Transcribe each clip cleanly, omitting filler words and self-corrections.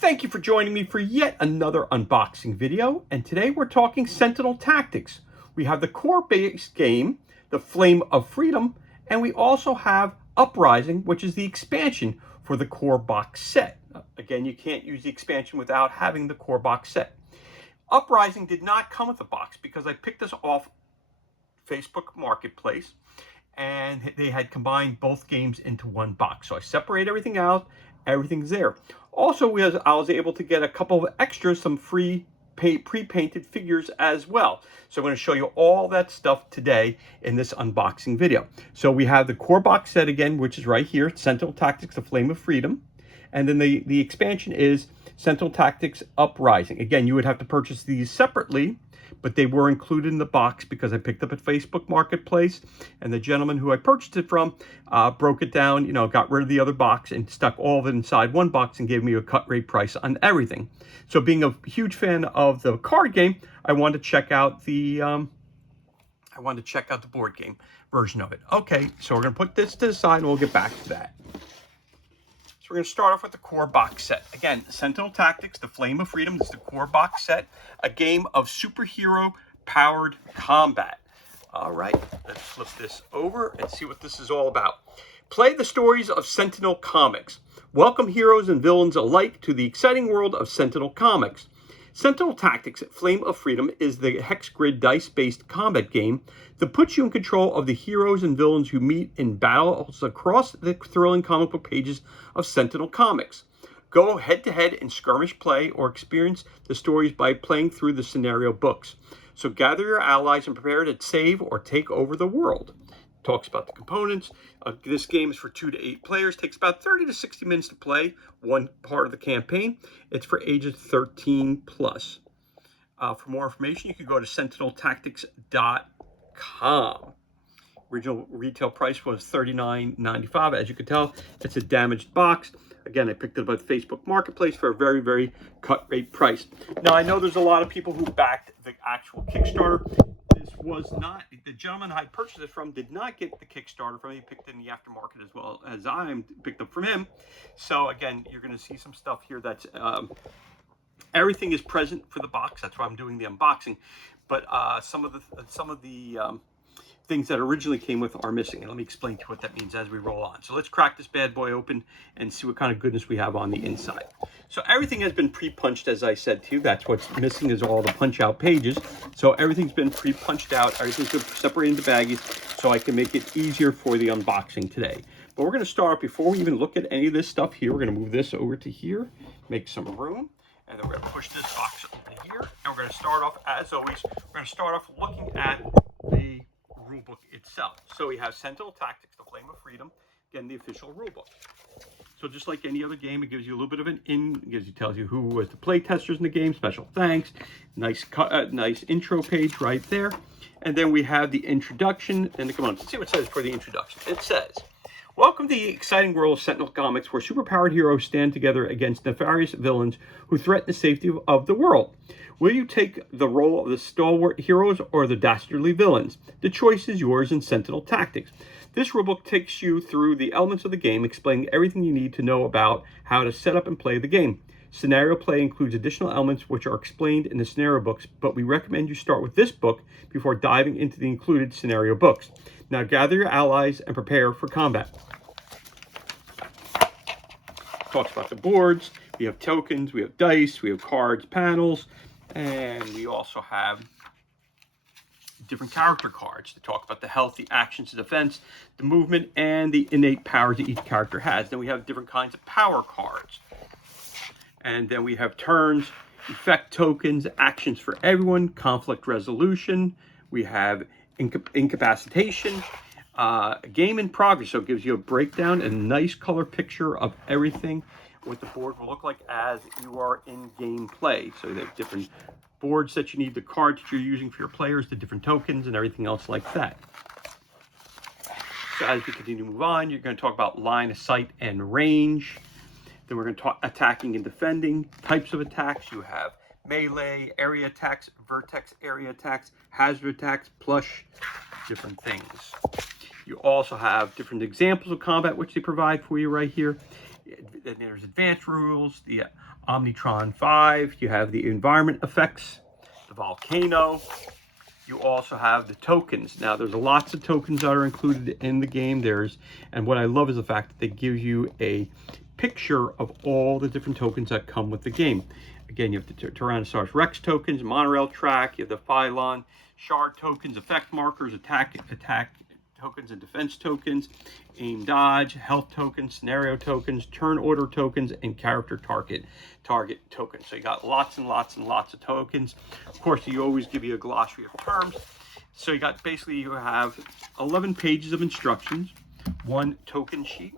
Thank you for joining me for yet another unboxing video, and today we're talking Sentinel Tactics. We have the core-based game, the Flame of Freedom, and we also have Uprising, which is the expansion for the core box set. Again, you can't use the expansion without having the core box set. Uprising did not come with a box because I picked this off Facebook Marketplace, and they had combined both games into one box. So I separate everything out, everything's there. Also, I was able to get a couple of extras, some free pre-painted figures as well. So I'm going to show you all that stuff today in this unboxing video. So we have the core box set again, which is right here, Sentinel Tactics, the Flame of Freedom. And then the expansion is Sentinel Tactics Uprising. Again, you would have to purchase these separately, but they were included in the box because I picked up at Facebook Marketplace, and the gentleman who I purchased it from broke it down, got rid of the other box and stuck all of it inside one box and gave me a cut rate price on everything. So being a huge fan of the card game, I wanted to check out the board game version of it. Okay, so we're gonna put this to the side and we'll get back to that. We're going to start off with the core box set. Again, Sentinel Tactics, the Flame of Freedom. This is the core box set, a game of superhero-powered combat. All right, let's flip this over and see what this is all about. Play the stories of Sentinel Comics. Welcome heroes and villains alike to the exciting world of Sentinel Comics. Sentinel Tactics Flame of Freedom is the hex grid dice-based combat game that puts you in control of the heroes and villains who meet in battles across the thrilling comic book pages of Sentinel Comics. Go head-to-head in skirmish play or experience the stories by playing through the scenario books. So gather your allies and prepare to save or take over the world. Talks about the components. This game is for 2 to 8 players. Takes about 30 to 60 minutes to play one part of the campaign. It's for ages 13 plus. For more information, you can go to sentineltactics.com. Original retail price was $39.95. As you can tell, it's a damaged box. Again, I picked it up at Facebook Marketplace for a very, very cut rate price. Now, I know there's a lot of people who backed the actual Kickstarter. This was not, the gentleman I purchased it from did not get the Kickstarter from me. He picked it in the aftermarket as well as I picked up from him. So again, you're going to see some stuff here that's, everything is present for the box. That's why I'm doing the unboxing. But some of the things that originally came with are missing. And let me explain to you what that means as we roll on. So let's crack this bad boy open and see what kind of goodness we have on the inside. So everything has been pre-punched, as I said to you. That's what's missing is all the punch-out pages. So everything's been pre-punched out. Everything's been separated into baggies so I can make it easier for the unboxing today. But we're going to start, before we even look at any of this stuff here, we're going to move this over to here, make some room, and then we're going to push this box over here. And we're going to start off, as always, we're going to start off looking at the rulebook itself. So we have Sentinel Tactics, the Flame of Freedom, again, the official rulebook. So just like any other game, it gives you a little bit of an tells you who was the play testers in the game, special thanks, nice intro page right there. And then we have the introduction, and come on, let's see what it says for the introduction. It says, welcome to the exciting world of Sentinel Comics, where superpowered heroes stand together against nefarious villains who threaten the safety of the world. Will you take the role of the stalwart heroes or the dastardly villains? The choice is yours in Sentinel Tactics. This rulebook takes you through the elements of the game, explaining everything you need to know about how to set up and play the game. Scenario play includes additional elements which are explained in the scenario books, but we recommend you start with this book before diving into the included scenario books. Now gather your allies and prepare for combat. Talks about the boards. We have tokens, we have dice, we have cards, panels, and we also have different character cards to talk about the health, the actions, the defense, the movement, and the innate powers that each character has. Then we have different kinds of power cards. And then we have turns, effect tokens, actions for everyone, conflict resolution. We have incapacitation, game in progress. So it gives you a breakdown and a nice color picture of everything, what the board will look like as you are in game play. So they have different boards that you need, the cards that you're using for your players, the different tokens and everything else like that. So as we continue to move on, you're going to talk about line of sight and range. Then we're going to talk attacking and defending, types of attacks. You have melee, area attacks, vertex area attacks, hazard attacks, plush, different things. You also have different examples of combat which they provide for you right here. Then there's advanced rules, the Omnitron 5. You have the environment effects, the volcano. You also have the tokens. Now, there's lots of tokens that are included in the game. And what I love is the fact that they give you a picture of all the different tokens that come with the game. Again, you have the Tyrannosaurus Rex tokens, monorail track, you have the Phylon shard tokens, effect markers, attack tokens and defense tokens, aim dodge, health tokens, scenario tokens, turn order tokens, and character target tokens. So you got lots and lots and lots of tokens. Of course, you always give you a glossary of terms. So you have 11 pages of instructions, 1 token sheet.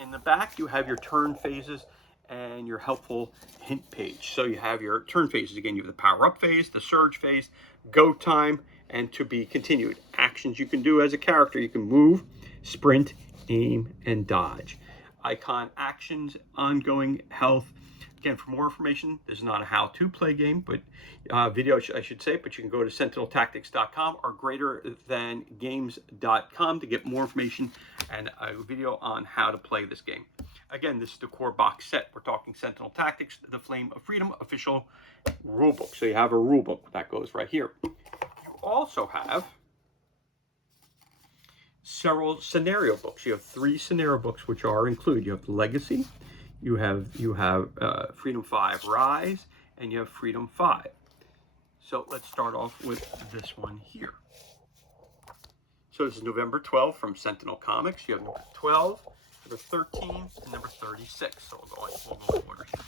In the back, you have your turn phases and your helpful hint page. So you have your turn phases. Again, you have the power up phase, the surge phase, go time, and to be continued. Actions you can do as a character. You can move, sprint, aim, and dodge. Icon actions, ongoing health. Again, for more information, this is not a how-to play game, but video, I should say, but you can go to sentineltactics.com or greaterthangames.com to get more information and a video on how to play this game. Again, this is the core box set. We're talking Sentinel Tactics, the Flame of Freedom official rulebook. So you have a rulebook that goes right here. You also have several scenario books. You have 3 scenario books which are included. You have Legacy, you have Freedom 5 Rise, and you have Freedom 5. So let's start off with this one here. So this is November 12 from Sentinel Comics. You have number 12, number 13, and number 36. So we'll go in order here.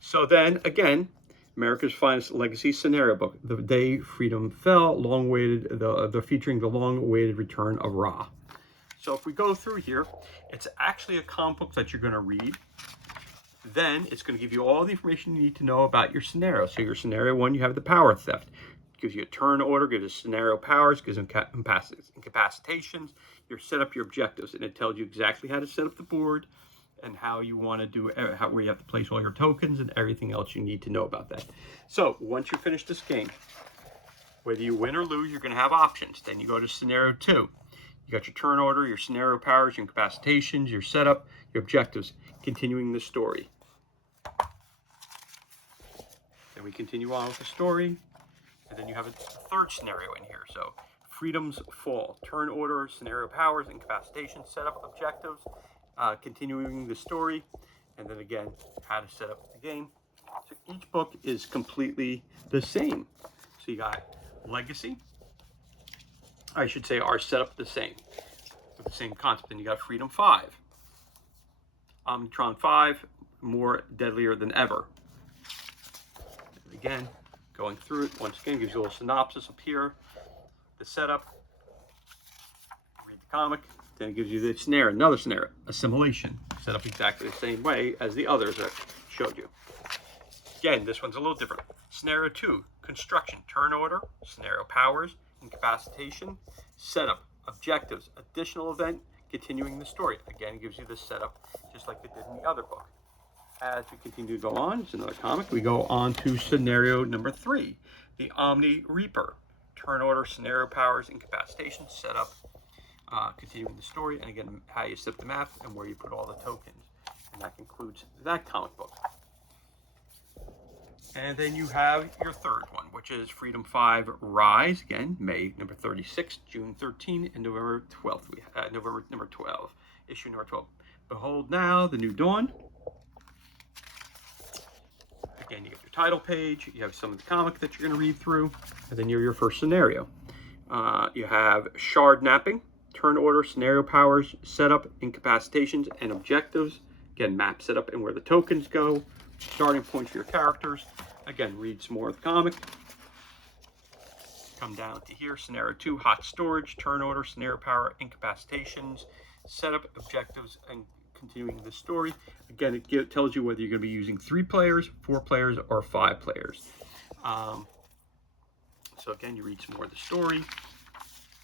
So then again, America's Finest Legacy Scenario Book. The Day Freedom Fell, they're featuring the long-awaited return of Ra. So if we go through here, it's actually a comic book that you're going to read. Then it's going to give you all the information you need to know about your scenario. So your scenario 1, you have the power theft. It gives you a turn order, gives you scenario powers, gives incapacitations. You set up your objectives, and it tells you exactly how to set up the board and how you want to do where you have to place all your tokens and everything else you need to know about that. So once you finish this game, whether you win or lose, you're going to have options. Then you go to scenario 2. You got your turn order, your scenario powers, your incapacitations, your setup, your objectives, continuing the story. Then we continue on with the story, and then you have a 3rd scenario in here. So Freedom's Fall, turn order, scenario powers, incapacitations, setup, objectives, continuing the story, and then again, how to set up the game. So each book is completely the same. So you got Legacy, I should say, are set up the same, with the same concept. Then you got Freedom 5, Omnitron 5, more deadlier than ever. And again, going through it, once again, gives you a little synopsis up here, the setup, read the comic, then it gives you the scenario, another scenario, assimilation, set up exactly the same way as the others that I showed you. Again, this one's a little different. Scenario 2, construction, turn order, scenario powers, incapacitation, setup, objectives, additional event, continuing the story. Again, it gives you the setup just like it did in the other book. As we continue to go on, it's another comic, we go on to scenario number 3, the Omni Reaper, turn order, scenario powers, incapacitation, setup, continuing the story, and again, how you set the map and where you put all the tokens. And that concludes that comic book. And then you have your 3rd one, which is Freedom 5 Rise, again, May number 36, June 13, and November 12th. November number 12, issue number 12. Behold now the new dawn. Again, you have your title page, you have some of the comic that you're going to read through, and then your first scenario. You have shard napping, turn order, scenario powers, setup, incapacitations, and objectives. Again, map setup and where the tokens go, starting points for your characters. Again, read some more of the comic. Come down to here, scenario 2, hot storage, turn order, scenario power, incapacitations, setup, objectives, and continuing the story. Again, it tells you whether you're going to be using 3 players, 4 players, or 5 players. So again, you read some more of the story.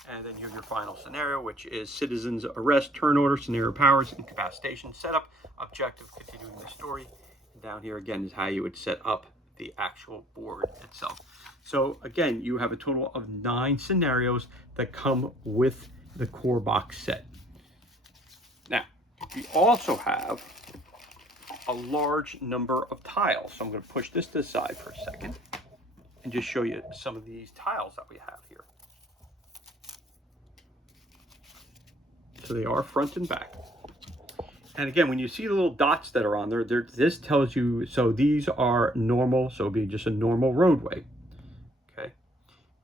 And then here's your final scenario, which is citizens arrest, turn order, scenario powers, incapacitation, setup, objective, continuing the story. And down here again is how you would set up the actual board itself. So again, you have a total of 9 scenarios that come with the core box set. Now, We also have a large number of tiles. So I'm going to push this to the side for a second and just show you some of these tiles that we have here. So they are front and back. And again, when you see the little dots that are on there, this tells you, so these are normal, so it'll be just a normal roadway. Okay.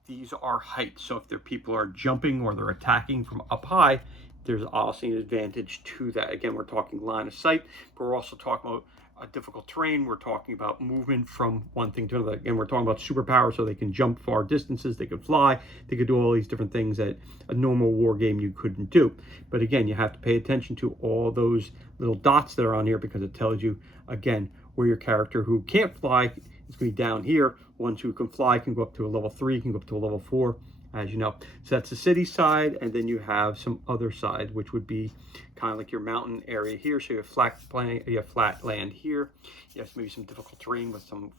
These are heights, so if there people are jumping or they're attacking from up high, there's obviously an advantage to that. Again, we're talking line of sight, but we're also talking about a difficult terrain. We're talking about movement from one thing to another. Again, we're talking about superpower, so they can jump far distances, they can fly, they could do all these different things that a normal war game you couldn't do. But again, you have to pay attention to all those little dots that are on here, because it tells you, again, where your character who can't fly is going to be down here. Ones who can fly can go up to a level 3, can go up to a level 4, as you know. So that's the city side, and then you have some other side, which would be kind of like your mountain area here. So you have flat land here. You have maybe some difficult terrain with some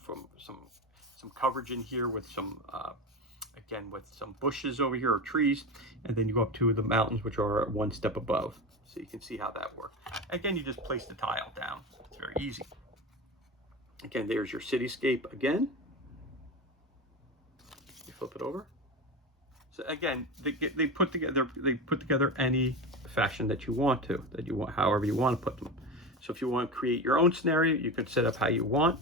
coverage in here with some again with some bushes over here or trees, and then you go up to the mountains, which are one step above. So you can see how that works. Again, you just place the tile down. It's very easy. Again, there's your cityscape again. You flip it over. So again, they put together any fashion that you want to, however you want to put them. So if you want to create your own scenario, you can set up how you want.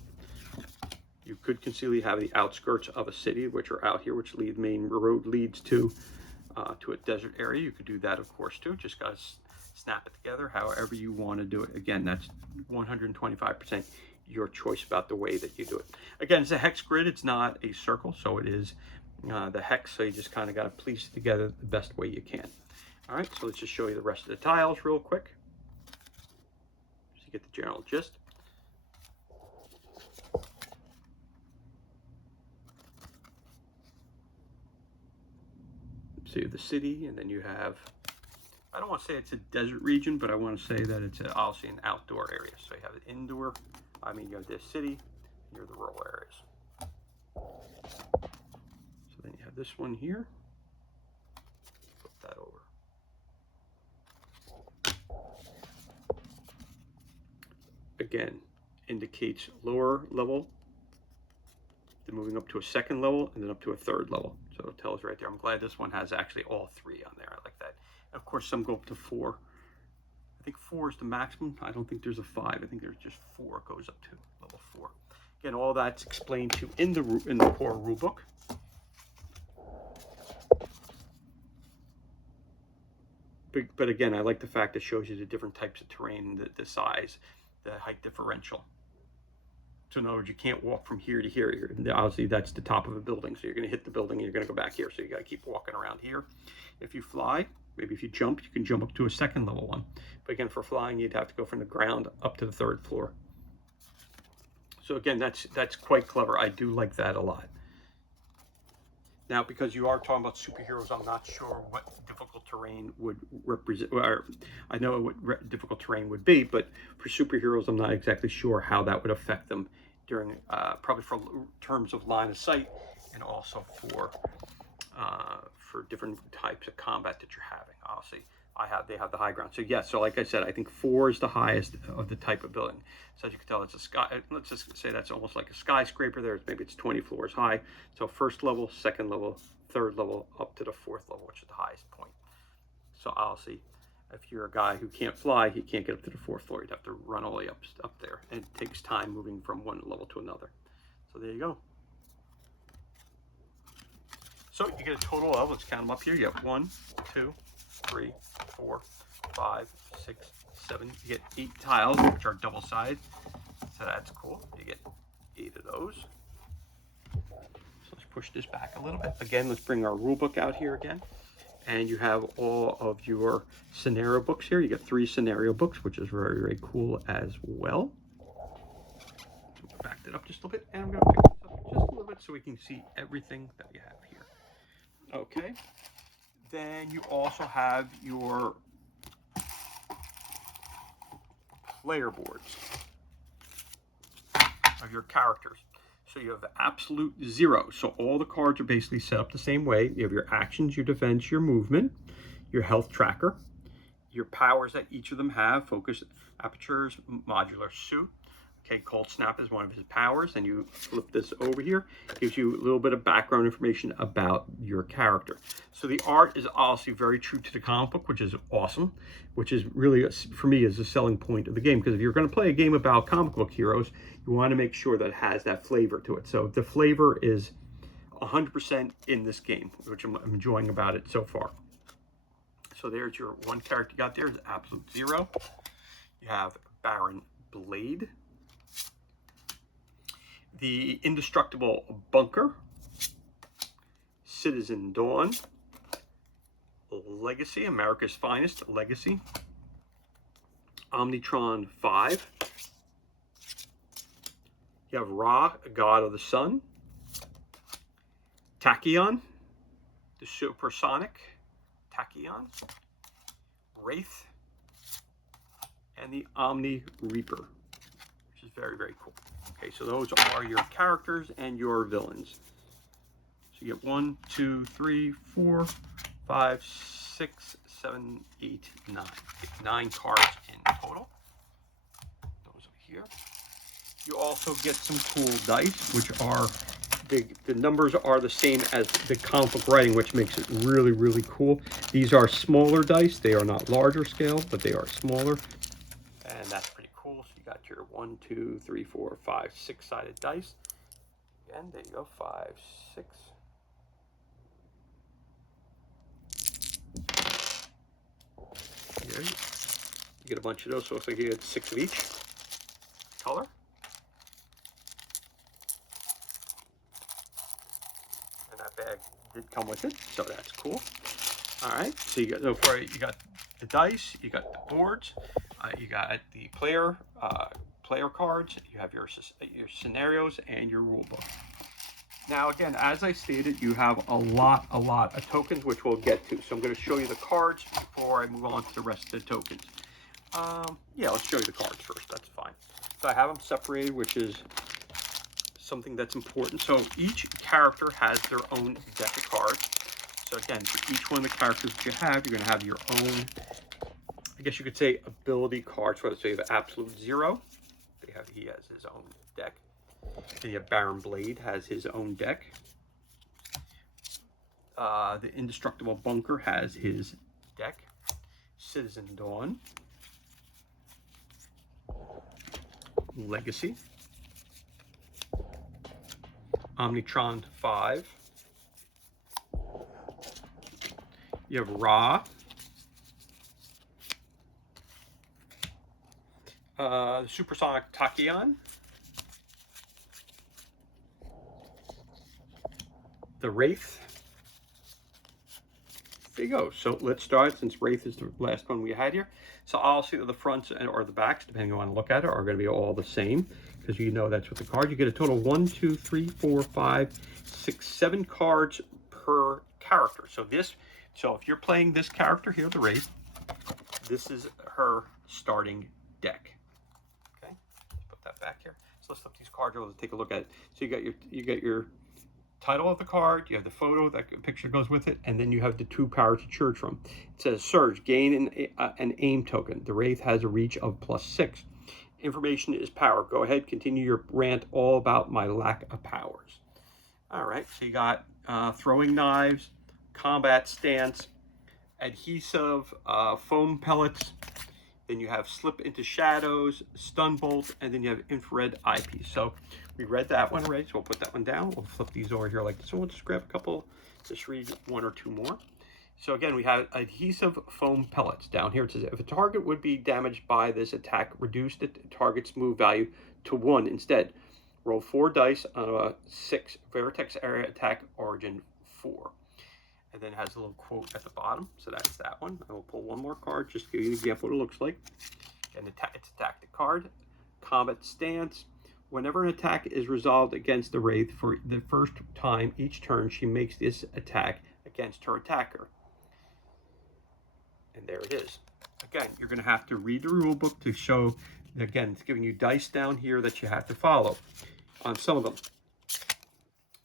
You could conceivably have the outskirts of a city, which are out here, which the main road leads to a desert area. You could do that, of course, too. Just gotta snap it together however you want to do it. Again, that's 125% your choice about the way that you do it. Again, it's a hex grid. It's not a circle, so it is the hex, so you just kind of got to piece it together the best way you can. All right, so let's just show you the rest of the tiles real quick, so you get the general gist. So you have the city, and then you have, I don't want to say it's a desert region, but I want to say that it's obviously an outdoor area. So you have the indoor, you have the city, and you have the rural areas. Then you have this one here. Flip that over. Again, indicates lower level, then moving up to a second level, and then up to a third level. So it tells right there. I'm glad this one has actually all 3 on there. I like that. Of course, some go up to 4. I think 4 is the maximum. I don't think there's a 5. I think there's just 4 goes up to level 4. Again, all that's explained to in the core rule book. But again, I like the fact it shows you the different types of terrain, the size, the height differential. So in other words, you can't walk from here to here. Obviously, that's the top of a building, so you're going to hit the building and you're going to go back here. So you got to keep walking around here. If you fly, maybe if you jump, you can jump up to a second level one. But again, for flying, you'd have to go from the ground up to the 3rd floor. So again, that's quite clever. I do like that a lot. Now, because you are talking about superheroes, I'm not sure what difficult terrain would represent, or I know what difficult terrain would be, but for superheroes, I'm not exactly sure how that would affect them during, probably for terms of line of sight, and also for different types of combat that you're having. Obviously, they have the high ground. So yes, so like I said, I think 4 is the highest of the type of building. So as you can tell, it's a sky. Let's just say that's almost like a skyscraper. Maybe it's 20 floors high. So 1st level, 2nd level, 3rd level, up to the 4th level, which is the highest point. So obviously, if you're a guy who can't fly, he can't get up to the 4th floor. You'd have to run all the way up there, and it takes time moving from one level to another. So there you go. So you get a total of, let's count them up here. You have 1, 2, 3, 4, 5, 6, 7. You get 8 tiles, which are double-sided. So that's cool. You get 8 of those. So let's push this back a little bit. Again, let's bring our rule book out here again. And you have all of your scenario books here. You get 3 scenario books, which is very, very cool as well. Backed it up just a little bit, and I'm going to pick this up just a little bit so we can see everything that we have here. Okay. Then you also have your player boards of your characters. So you have absolute 0. So all the cards are basically set up the same way. You have your actions, your defense, your movement, your health tracker. your powers that each of them have: focus, apertures, modular suit. Okay, cold snap is one of his powers, and you flip this over here, gives you a little bit of background information about your character. So the art is obviously very true to the comic book, which is awesome, which is really, for me, is a selling point of the game, because if you're going to play a game about comic book heroes, you want to make sure that it has that flavor to it. So the flavor is 100% in this game, which I'm enjoying about it so far. So there's your one character you got there, is Absolute Zero. You have Baron Blade, the Indestructible Bunker, Citizen Dawn, Legacy, America's Finest, Legacy, Omnitron 5. You have Ra, God of the Sun, Tachyon, the Supersonic Tachyon, Wraith, and the Omni Reaper, which is very, very cool. Okay, so those are your characters and your villains. So you get 1, 2, 3, 4, 5, 6, 7, 8, 9. 9 cards in total. Those are here. You also get some cool dice, which are the numbers are the same as the comic book writing, which makes it really, really cool. These are smaller dice. They are not larger scale, but they are smaller. And that's pretty cool. So you got your 1, 2, 3, 4, 5, 6-sided dice. Again, there you go, 5, 6. Here, you get a bunch of those, so it looks like you get 6 of each color. And that bag did come with it, so that's cool. All right, so you got the dice, you got the boards, you got the player cards, you have your scenarios and your rule book. Now again, as I stated, you have a lot of tokens, which we'll get to. So I'm going to show you the cards before I move on to the rest of the tokens. Yeah, let's show you the cards first. That's fine. So I have them separated, which is something that's important. So each character has their own deck of cards. So again, for each one of the characters that you have, you're going to have your own, I guess you could say, ability cards. So you have Absolute Zero. He has his own deck. Then you have Baron Blade has his own deck. The Indestructible Bunker has his deck. Citizen Dawn. Legacy. Omnitron 5. You have Ra. Supersonic Tachyon. The Wraith. There you go. So let's start, since Wraith is the last one we had here. So I'll see that the fronts or the backs, depending on how you want to look at it, are going to be all the same, because you know that's what the card. You get a total of 1, 2, 3, 4, 5, 6, 7 cards per character. So if you're playing this character here, the Wraith, this is her starting deck. Okay, let's put that back here. So let's flip these cards over to take a look at it. So you got your title of the card, you have the photo, that picture goes with it, and then you have the 2 powers to choose from. It says Surge, gain an aim token. The Wraith has a reach of +6. Information is power. Go ahead, continue your rant all about my lack of powers. All right, so you got throwing knives, combat stance, adhesive, foam pellets. Then you have slip into shadows, stun bolt, and then you have infrared eyepiece. So we read that one already, so we'll put that one down. We'll flip these over here like this. So we'll just grab a couple, just read 1 or 2 more. So again, we have adhesive foam pellets. Down here it says, if a target would be damaged by this attack, reduce the target's move value to 1 instead. Roll 4 dice on a 6 Vertex area attack, origin 4. And then it has a little quote at the bottom. So that's that one. I will pull one more card just to give you an example of what it looks like. And it's a tactic card. Combat stance. Whenever an attack is resolved against the Wraith for the first time each turn, she makes this attack against her attacker. And there it is. Again, you're going to have to read the rule book to show, again, it's giving you dice down here that you have to follow on some of them.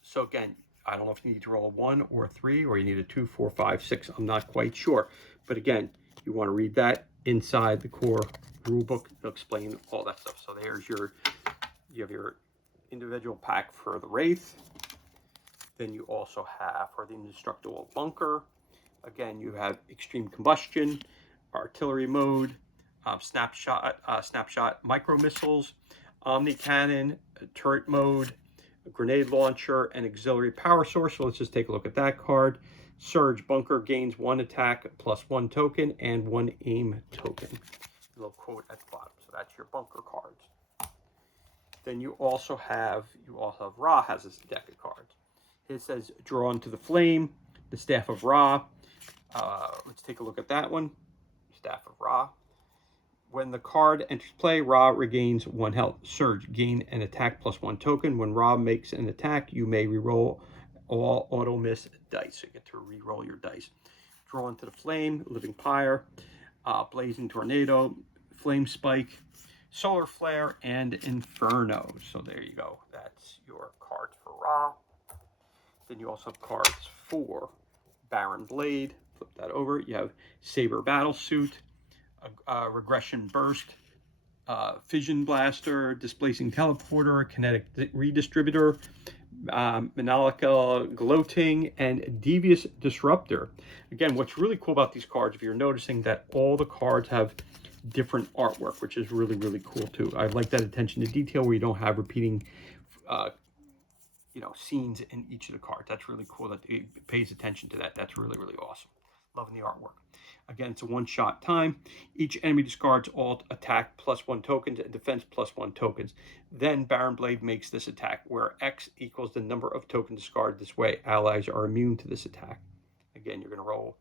So again, I don't know if you need to roll 1 or 3, or you need a 2, 4, 5, 6. I'm not quite sure. But again, You want to read that inside the core rule book. It'll explain all that stuff. So there's you have your individual pack for the Wraith. Then you also have for the Indestructible Bunker. Again, you have Extreme Combustion, Artillery Mode, Snapshot Micro Missiles, Omni Cannon, Turret Mode, Grenade Launcher, and Auxiliary Power Source. So let's just take a look at that card. Surge Bunker gains 1 attack plus 1 token and 1 aim token. A little quote at the bottom. So that's your bunker cards. Then you also have Ra has this deck of cards. It says Drawn to the Flame, the Staff of Ra. Let's take a look at that one. Staff of Ra. When the card enters play, Ra regains 1 health. Surge, gain an attack plus 1 token. When Ra makes an attack, you may reroll all auto miss dice. So you get to reroll your dice. Drawn to the Flame, Living Pyre, Blazing Tornado, Flame Spike, Solar Flare, and Inferno. So there you go. That's your cards for Ra. Then you also have cards for Baron Blade. Flip that over. You have Saber Battlesuit, Regression Burst, Fission Blaster, Displacing Teleporter, Kinetic Redistributor, Manalica Gloating, and Devious Disruptor. Again, what's really cool about these cards, if you're noticing that all the cards have different artwork, which is really, really cool too. I like that attention to detail where you don't have repeating scenes in each of the cards. That's really cool that it pays attention to that. That's really, really awesome. Loving the artwork. Again, it's a one-shot time. Each enemy discards all attack plus 1 tokens and defense plus 1 tokens. Then Baron Blade makes this attack, where X equals the number of tokens discarded this way. Allies are immune to this attack. Again, you're going to roll.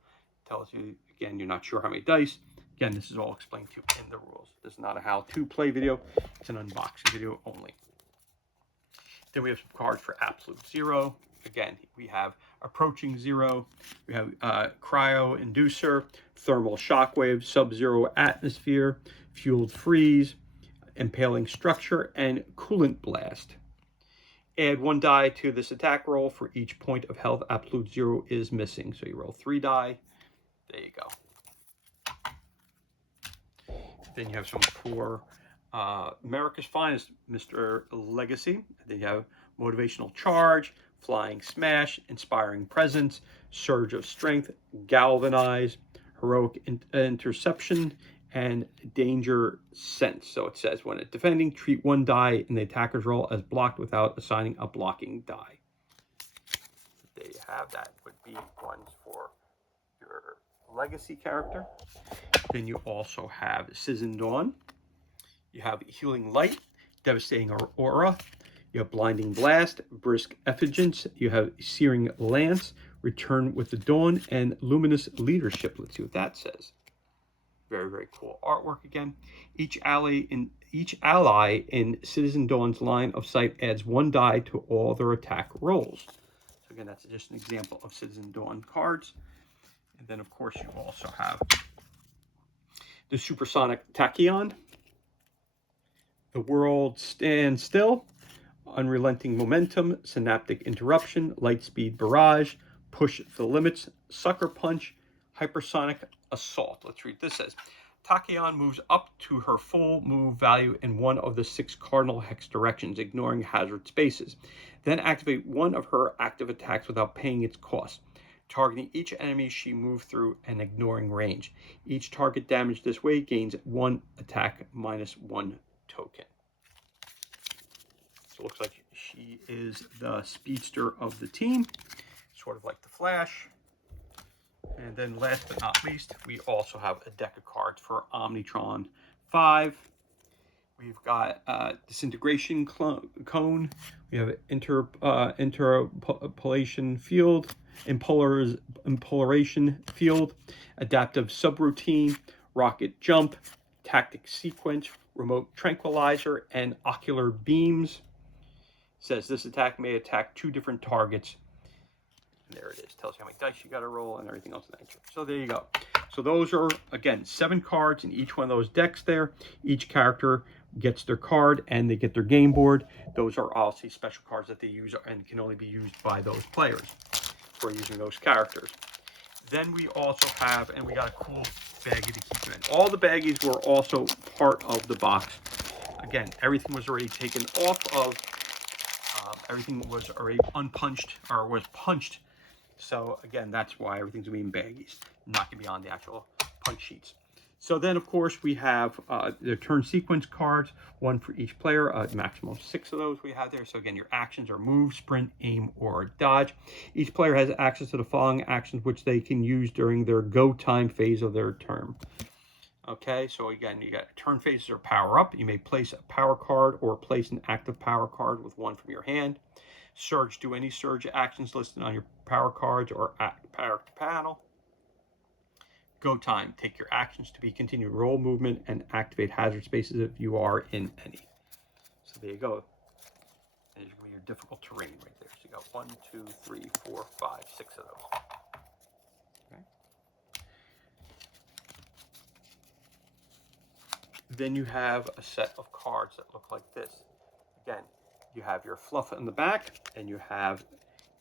Tells you, again, you're not sure how many dice. Again, this is all explained to you in the rules. This is not a how-to play video. It's an unboxing video only. Then we have some cards for Absolute Zero. Again, we have Approaching Zero. We have Cryo Inducer, Thermal Shockwave, Sub-Zero Atmosphere, Fueled Freeze, Impaling Structure, and Coolant Blast. Add 1 die to this attack roll for each point of health Absolute Zero is missing. So you roll 3 die. There you go. Then you have some for America's Finest, Mr. Legacy. Then you have Motivational Charge, Flying Smash, Inspiring Presence, Surge of Strength, Galvanize, Heroic Interception, and Danger Sense. So it says when defending, treat 1 die in the attacker's roll as blocked without assigning a blocking die. There you have that. Would be ones for your Legacy character. Then you also have Citizen Dawn. You have Healing Light, Devastating Aura. You have Blinding Blast, Brisk Effulgence. You have Searing Lance, Return with the Dawn, and Luminous Leadership. Let's see what that says. Very, very cool artwork again. Each ally in Citizen Dawn's line of sight adds 1 die to all their attack rolls. So again, that's just an example of Citizen Dawn cards. And then, of course, you also have the Supersonic Tachyon, The World Stands Still, Unrelenting Momentum, Synaptic Interruption, Lightspeed Barrage, Push the Limits, Sucker Punch, Hypersonic Assault. Let's read this. Says Tachyon moves up to her full move value in one of the 6 cardinal hex directions, ignoring hazard spaces. Then activate one of her active attacks without paying its cost, targeting each enemy she moved through and ignoring range. Each target damaged this way gains 1 attack minus 1 token. So it looks like she is the speedster of the team, sort of like the Flash. And then last but not least, we also have a deck of cards for Omnitron 5. We've got Disintegration Cone. We have Interpolation Field, Impolaration Field, Adaptive Subroutine, Rocket Jump, Tactic Sequence, Remote Tranquilizer, and Ocular Beams. Says this attack may attack 2 different targets. And there it is. Tells you how many dice you got to roll and everything else of that nature. So there you go. So those are, again, 7 cards in each one of those decks there. Each character gets their card and they get their game board. Those are obviously special cards that they use and can only be used by those players for using those characters. Then we also have, and we got a cool baggie to keep them in. All the baggies were also part of the box. Again, everything was already taken off of, everything was already unpunched, or was punched. So again, that's why everything's going to be in baggies, not going to be on the actual punch sheets. So then, of course, we have the turn sequence cards, one for each player, maximum of 6 of those we have there. So again, your actions are move, sprint, aim, or dodge. Each player has access to the following actions, which they can use during their go time phase of their turn. Okay, so again, you got turn phases or power up. You may place a power card or place an active power card with one from your hand. Surge, do any surge actions listed on your power cards or power panel. Go time, take your actions to be continued roll movement and activate hazard spaces if you are in any. So there you go. There's going to be your difficult terrain right there. So you got 1, 2, 3, 4, 5, 6 of those. Okay. Then you have a set of cards that look like this. Again, you have your fluff in the back, and you have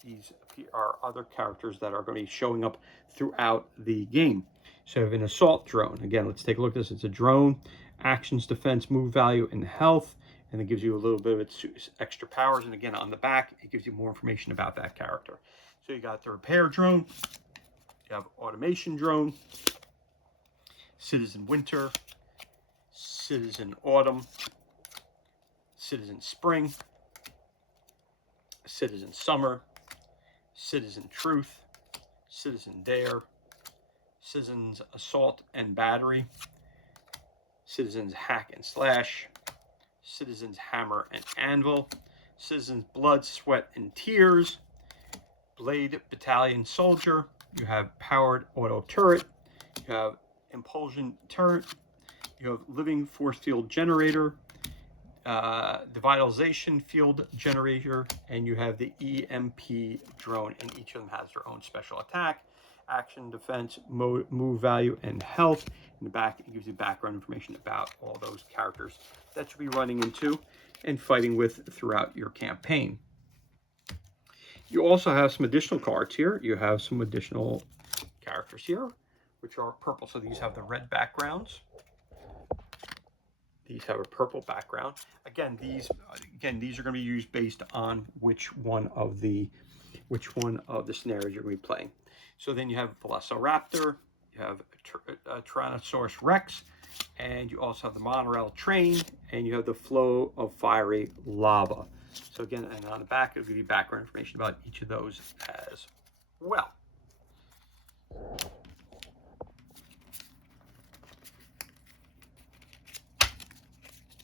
these are other characters that are going to be showing up throughout the game. So you have an assault drone. Again, let's take a look at this. It's a drone, actions, defense, move value, and health, and it gives you a little bit of its extra powers. And again, on the back, it gives you more information about that character. So you got the repair drone, you have automation drone, citizen winter, citizen autumn, citizen spring, citizen summer, citizen truth, citizen dare, citizens assault and battery, citizens hack and slash, citizens hammer and anvil, citizens blood, sweat, and tears, blade battalion soldier. You have powered auto turret, you have impulsion turret, you have living force field generator, devitalization field generator, and you have the EMP drone, and each of them has their own special attack, action, defense, move value, and health. In the back, it gives you background information about all those characters that you'll be running into and fighting with throughout your campaign. You also have some additional cards here. You have some additional characters here, which are purple. So these have the red backgrounds. These have a purple background. Again, these are going to be used based on which one of the scenarios you're going to be playing. So then you have Velociraptor, you have a Tyrannosaurus Rex, and you also have the monorail train, and you have the flow of fiery lava. So again, and on the back, it'll give you background information about each of those as well.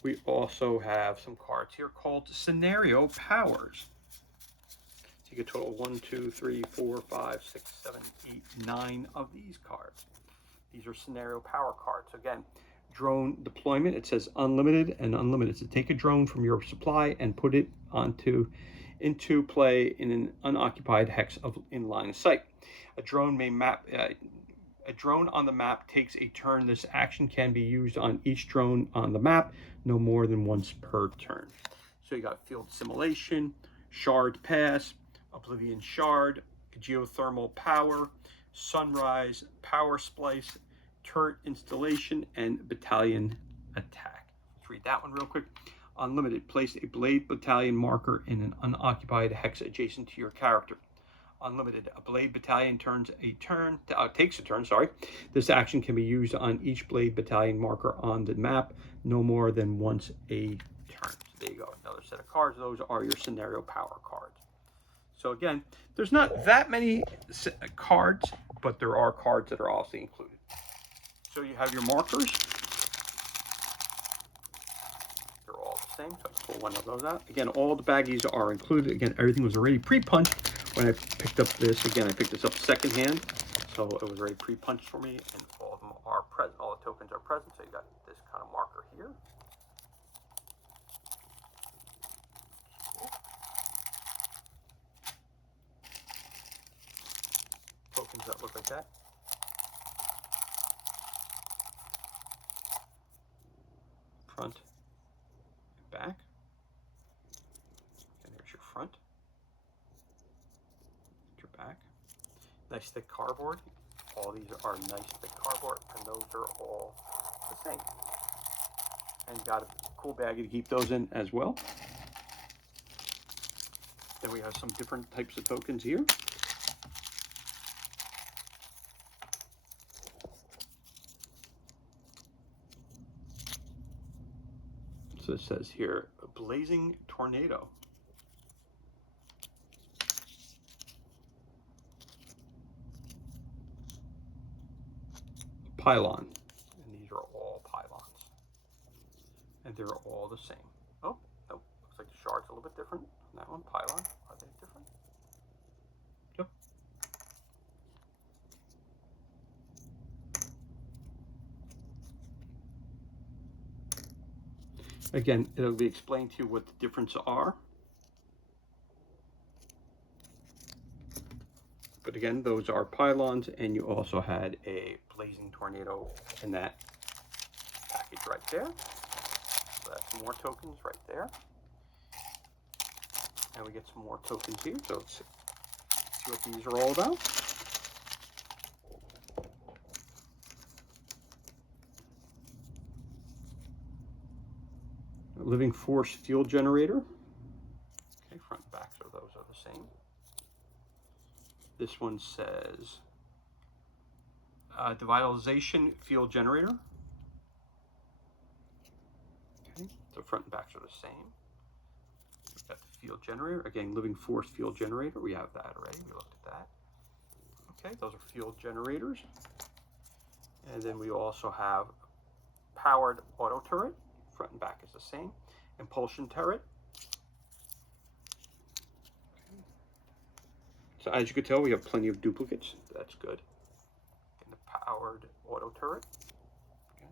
We also have some cards here called Scenario Powers. So you get a total of 1, 2, 3, 4, 5, 6, 7, 8, 9 of these cards. These are Scenario Power cards. Again, drone deployment, it says unlimited and unlimited. So take a drone from your supply and put it into play in an unoccupied hex in line of sight. A drone may map. A drone on the map takes a turn. This action can be used on each drone on the map, no more than once per turn. So you got field simulation, shard pass, oblivion shard, geothermal power, sunrise, power splice, turret installation, and battalion attack. Let's read that one real quick. Unlimited, place a blade battalion marker in an unoccupied hex adjacent to your character. Unlimited, a blade battalion takes a turn. This action can be used on each blade battalion marker on the map, no more than once a turn. So there you go, another set of cards. Those are your scenario power cards. So again, there's not that many cards, but there are cards that are also included. So you have your markers. They're all the same, so I pull one of those out. Again, all the baggies are included. Again, everything was already pre-punched. When I picked up this, again, I picked this up secondhand, so it was already pre-punched for me, and all of them are present. All the tokens are present, so you got this kind of marker here. Tokens that look like that. Front and back. And there's your front. Your back. Nice thick cardboard. All these are nice thick cardboard. support, and those are all the same. And you got a cool baggie to keep those in as well. Then we have some different types of tokens here. So it says here, a blazing tornado. Pylon. And these are all pylons. And they're all the same. Oh, nope. Looks like the shard's a little bit different. That one, pylon. Are they different? Yep. Again, it'll be explained to you what the differences are. But again, those are pylons, and you also had a blazing tornado in that package right there. So that's more tokens right there. And we get some more tokens here. So let's see what these are all about. A living force fuel generator. Okay, front and back, so those are the same. This one says devitalization fuel generator. Okay, so front and backs are the same. We've got the fuel generator. Again, living force fuel generator. We have that already. We looked at that. Okay, those are fuel generators. And then we also have powered auto turret. Front and back is the same. Impulsion turret. So as you can tell, we have plenty of duplicates. That's good. And the powered auto turret. Okay.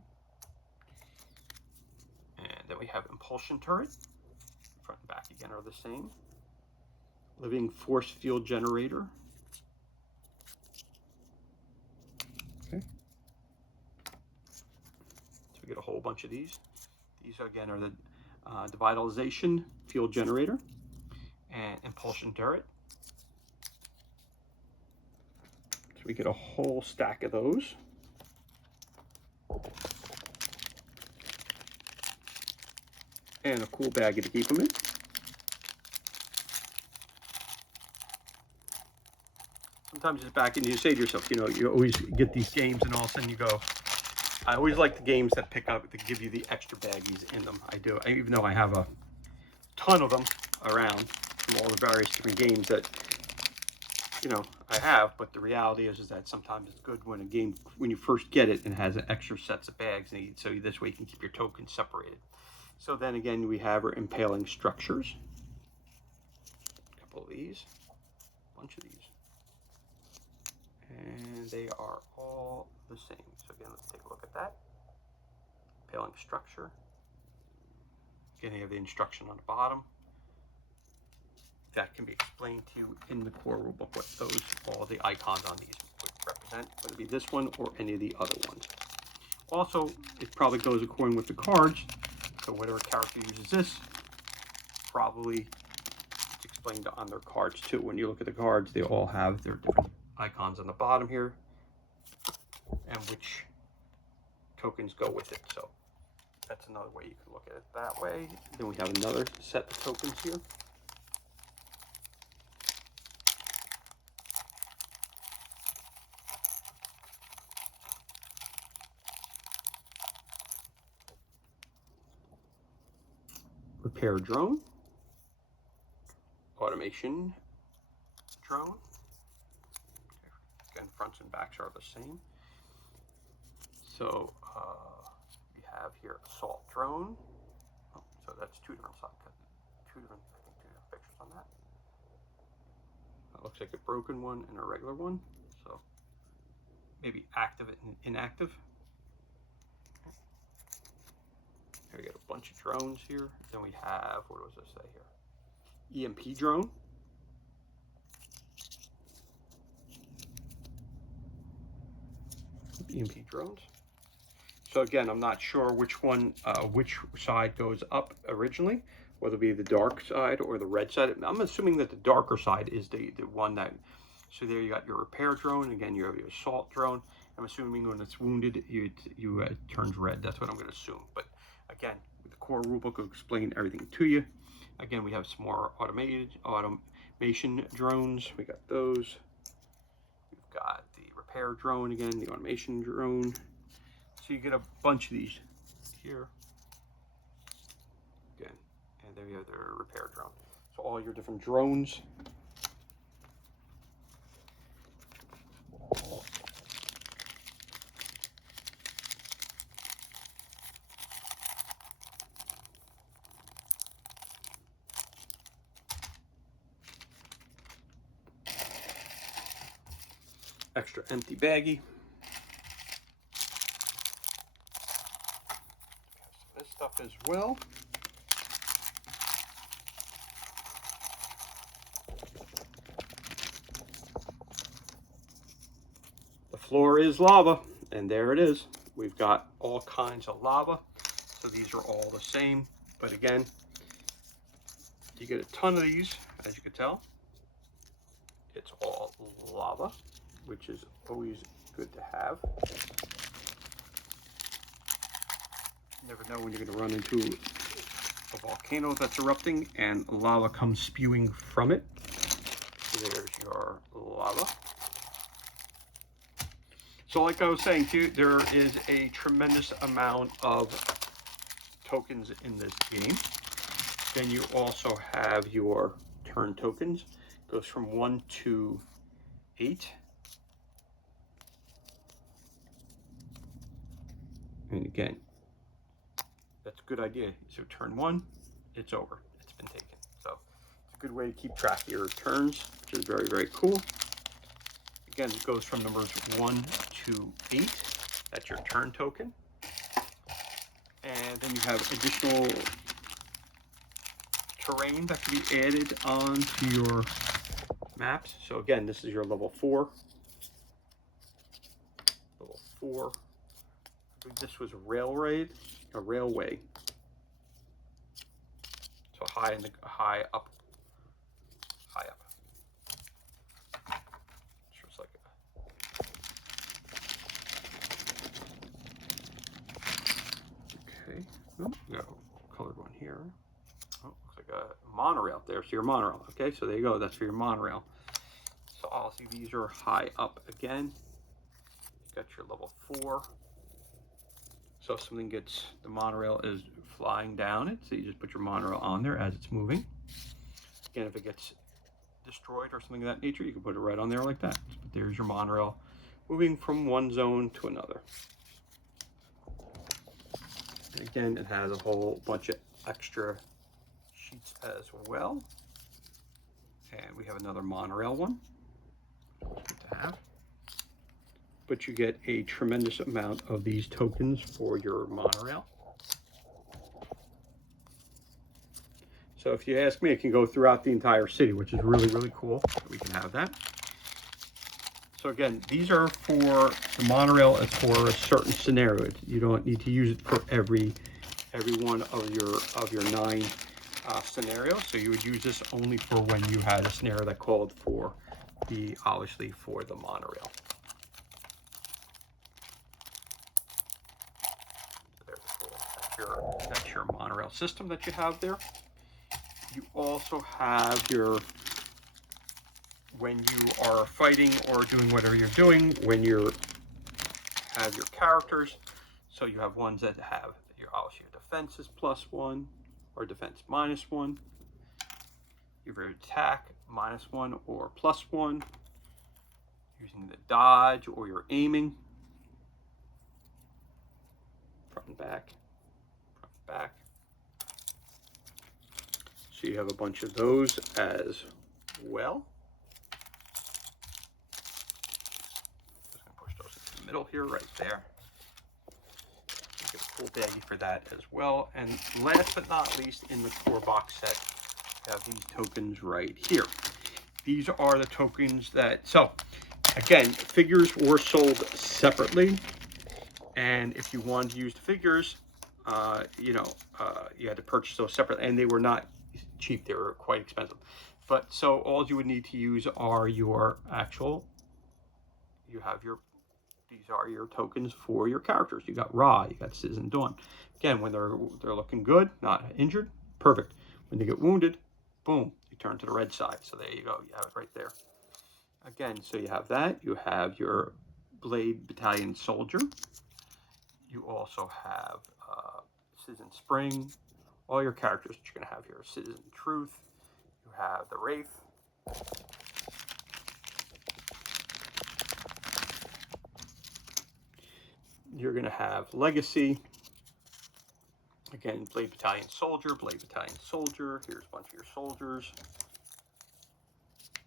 And then we have impulsion turret. Front and back again are the same. Living force field generator. Okay. So we get a whole bunch of these. These again are the devitalization field generator and impulsion turret. So we get a whole stack of those. And a cool baggie to keep them in. Sometimes it's back and you say to yourself, you know, you always get these games and all of a sudden you go, I always like the games that give you the extra baggies in them. I do, even though I have a ton of them around from all the various different games that, you know, I have, but the reality is that sometimes it's good when a game, when you first get it, and has an extra sets of bags, and so this way you can keep your tokens separated. So then again, we have our impaling structures. A couple of these, a bunch of these. And they are all the same. So again, let's take a look at that. Impaling structure. Again, you have the instruction on the bottom. That can be explained to you in the core rulebook, what those, all the icons on these would represent, whether it be this one or any of the other ones. Also, it probably goes according with the cards. So whatever character uses this, probably it's explained on their cards too. When you look at the cards, they all have their different icons on the bottom here and which tokens go with it. So that's another way you can look at it that way. Then we have another set of tokens here. Repair drone, automation drone. Again, fronts and backs are the same. So we have here assault drone. Oh, so that's two different pictures on that. That looks like a broken one and a regular one. So maybe active and inactive. Here we got a bunch of drones here. Then we have, what does this say here? EMP drone. EMP drones. So again, I'm not sure which one, which side goes up originally, whether it be the dark side or the red side. I'm assuming that the darker side is the one that, so there you got your repair drone. Again, you have your assault drone. I'm assuming when it's wounded, it turns red. That's what I'm going to assume. But again, the core rulebook will explain everything to you. Again, we have some more automation drones. We got those. We've got the repair drone again, the automation drone. So you get a bunch of these here. Again, and there you have the repair drone. So all your different drones. Extra empty baggie. This stuff as well. The floor is lava, and there it is. We've got all kinds of lava. So these are all the same, but again, you get a ton of these, as you can tell. It's all lava, which is always good to have. You never know when you're going to run into a volcano that's erupting and lava comes spewing from it. So there's your lava. So like I was saying to you, there is a tremendous amount of tokens in this game. Then you also have your turn tokens. It goes from 1 to 8. And again, that's a good idea. So turn 1, it's over. It's been taken. So it's a good way to keep track of your turns, which is very, very cool. Again, it goes from numbers 1 to 8. That's your turn token. And then you have additional terrain that can be added onto your maps. So again, this is your level 4. Level 4. I believe this was railway. So high up. Just like okay. Oh, we got a colored one here. Oh, looks like a monorail there. So your monorail. Okay, so there you go. That's for your monorail. So I'll see these are high up again. You got your level 4. So if something gets, the monorail is flying down it, so you just put your monorail on there as it's moving. Again, if it gets destroyed or something of that nature, you can put it right on there like that. But there's your monorail moving from one zone to another. And again, it has a whole bunch of extra sheets as well. And we have another monorail one to have. But you get a tremendous amount of these tokens for your monorail. So if you ask me, it can go throughout the entire city, which is really, really cool. We can have that. So again, these are for the monorail. It's for a certain scenario. You don't need to use it for every one of your 9 scenarios. So you would use this only for when you had a scenario that called for obviously for the monorail. That's your monorail system that you have there. You also have your, when you are fighting or doing whatever you're doing, when you have your characters. So you have ones that have obviously your defense is +1 or defense -1. You have your attack -1 or +1. Using the dodge or your aiming. Front and back. Back. So you have a bunch of those as well. Just gonna push those into the middle here, right there. You get a full baggie for that as well. And last but not least, in the core box set, you have these tokens right here. These are the tokens that, so again, figures were sold separately. And if you wanted to use the figures, you had to purchase those separately, and they were not cheap. They were quite expensive. But so all you would need to use are your actual, you have your these are your tokens for your characters. You got Ra, you got Citizen Dawn. Again, when they're looking good, not injured, perfect. When they get wounded, boom, you turn to the red side. So there you go, you have it right there. Again, so you have that. You have your Blade Battalion Soldier. You also have Citizen Spring. All your characters that you're going to have here. Citizen Truth. You have the Wraith. You're going to have Legacy. Again, Blade Battalion Soldier, Blade Battalion Soldier. Here's a bunch of your soldiers.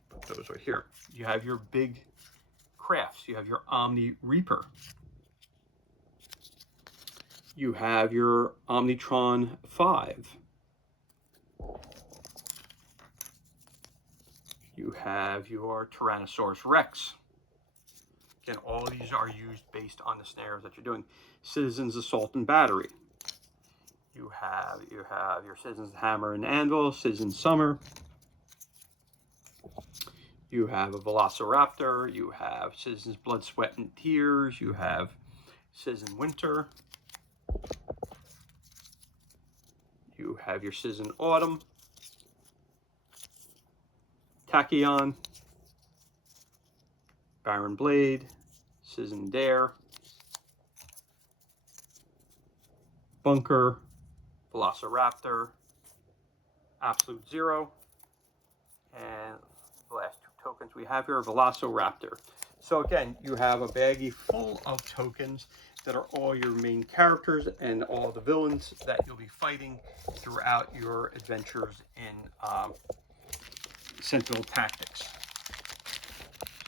Put those right here. You have your big crafts. You have your Omni Reaper. You have your Omnitron 5. You have your Tyrannosaurus Rex. Again, all of these are used based on the scenarios that you're doing. Citizens Assault and Battery. You have your Citizens Hammer and Anvil, Citizen Summer. You have a Velociraptor. You have Citizens Blood, Sweat, and Tears. You have Citizen Winter. You have your Citizen Autumn. Tachyon. Baron Blade. Citizen Dare. Bunker. Velociraptor. Absolute Zero. And the last two tokens we have here are Velociraptor. So again, you have a baggie full of tokens that are all your main characters and all the villains that you'll be fighting throughout your adventures in Sentinel Tactics.